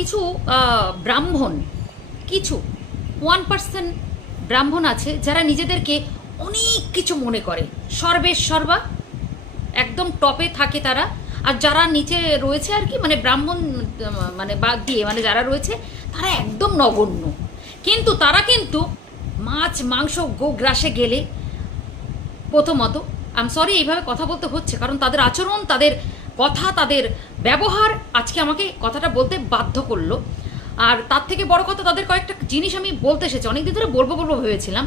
কিছু ব্রাহ্মণ, কিছু 1% ব্রাহ্মণ আছে যারা নিজেদেরকে অনেক কিছু মনে করে, সর্বেসর্বা, একদম টপে থাকে তারা। আর যারা নিচে রয়েছে আর কি, মানে ব্রাহ্মণ মানে বাদ দিয়ে মানে যারা রয়েছে তারা একদম নগণ্য। কিন্তু তারা কিন্তু মাছ মাংস গ্রাসে গেলে প্রথমত, সরি এইভাবে কথা বলতে হচ্ছে, কারণ তাদের আচরণ, তাদের কথা, তাদের ব্যবহার আজকে আমাকে কথাটা বলতে বাধ্য করলো। আর তার থেকে বড় কথা, তাদের কয়েকটা জিনিস আমি বলতে এসেছি, অনেকদিন ধরে বলবো ভেবেছিলাম,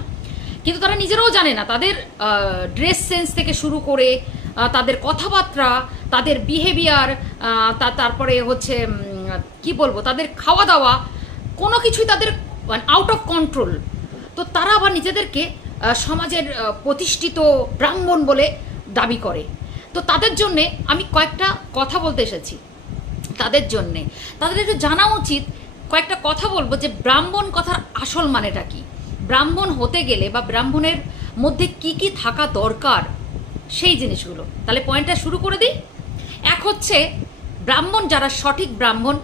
কিন্তু তারা নিজেরাও জানে না। তাদের ড্রেস সেন্স থেকে শুরু করে তাদের কথাবার্তা, তাদের বিহেভিয়ার, তারপরে হচ্ছে কি বলবো, তাদের খাওয়া দাওয়া, কোনো কিছুই তাদের আউট অফ কন্ট্রোল। তো তারা আবার নিজেদেরকে সমাজের প্রতিষ্ঠিত ব্রাহ্মণ বলে দাবি করে। তো তাদের জন্যে আমি কয়েকটা কথা বলতে এসেছি। তাদের জন্যে তাদের একটু জানা উচিত, কয়েকটা কথা বলবো যে ব্রাহ্মণ কথার আসল মানেটা কি, ব্রাহ্মণ হতে গেলে বা ব্রাহ্মণের মধ্যে কি কি থাকা দরকার, সেই জিনিসগুলো। তাহলে পয়েন্টটা শুরু করে দিই। এক হচ্ছে ব্রাহ্মণ, যারা সঠিক ব্রাহ্মণ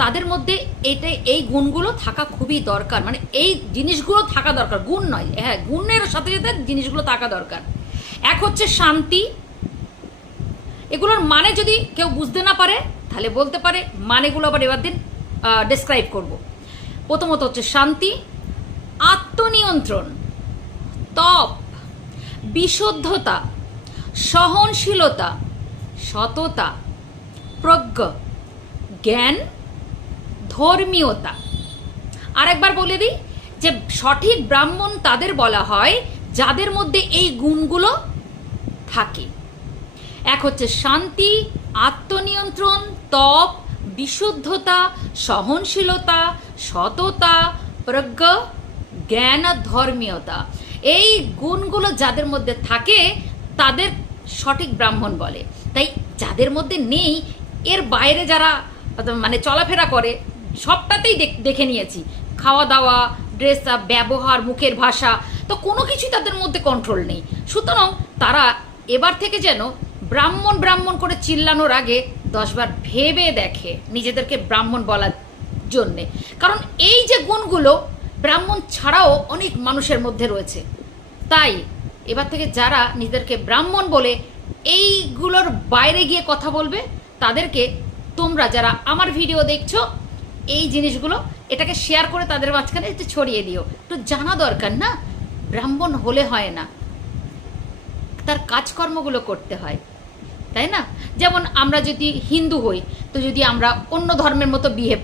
তাদের মধ্যে এই গুণগুলো থাকা খুবই দরকার, মানে এই জিনিসগুলো থাকা দরকার, গুণ নয়, হ্যাঁ গুণের সাথে সাথে জিনিসগুলো থাকা দরকার। এক হচ্ছে শান্তি। এগুলোর মানে যদি কেউ বুঝতে না পারে তাহলে বলতে পারে, মানেগুলো আবার এবার দিন ডেসক্রাইব করব। প্রথমত হচ্ছে শান্তি, আত্মনিয়ন্ত্রণ, তপ, বিশুদ্ধতা, সহনশীলতা, সততা, প্রজ্ঞা, জ্ঞান, ধর্মীয়তা। আরেকবার বলে দিই যে সঠিক ব্রাহ্মণ তাদের বলা হয় যাদের মধ্যে এই গুণগুলো থাকে। এক হচ্ছে শান্তি, আত্মনিয়ন্ত্রণ, তপ, বিশুদ্ধতা, সহনশীলতা, সততা, প্রজ্ঞা, জ্ঞান আর ধর্মীয়তা। এই গুণগুলো যাদের মধ্যে থাকে তাদের সঠিক ব্রাহ্মণ বলে। তাই যাদের মধ্যে নেই, এর বাইরে যারা মানে চলাফেরা করে, সবটাতেই দেখে নিয়েছি, খাওয়া দাওয়া, ড্রেস আপ, ব্যবহার, মুখের ভাষা, তো কোনো কিছুই তাদের মধ্যে কন্ট্রোল নেই। সুতরাং তারা এবার থেকে যেন ব্রাহ্মণ ব্রাহ্মণ করে চিল্লানোর আগে 10 বার ভেবে দেখে নিজেদেরকে ব্রাহ্মণ বলার জন্যে। কারণ এই যে গুণগুলো ব্রাহ্মণ ছাড়াও অনেক মানুষের মধ্যে রয়েছে। তাই এবার থেকে যারা নিজেদেরকে ব্রাহ্মণ বলে এইগুলোর বাইরে গিয়ে কথা বলবে, তাদেরকে তোমরা যারা আমার ভিডিও দেখছো, এই জিনিসগুলো এটাকে শেয়ার করে তাদের মাঝখানে একটু ছড়িয়ে দিও। একটু জানা দরকার না, ব্রাহ্মণ হলে হয় না, তার কাজকর্মগুলো করতে হয়, তাই না? যেমন আমরা যদি হিন্দু হই, তো যদি আমরা অন্য ধর্মের মতো বিহেভ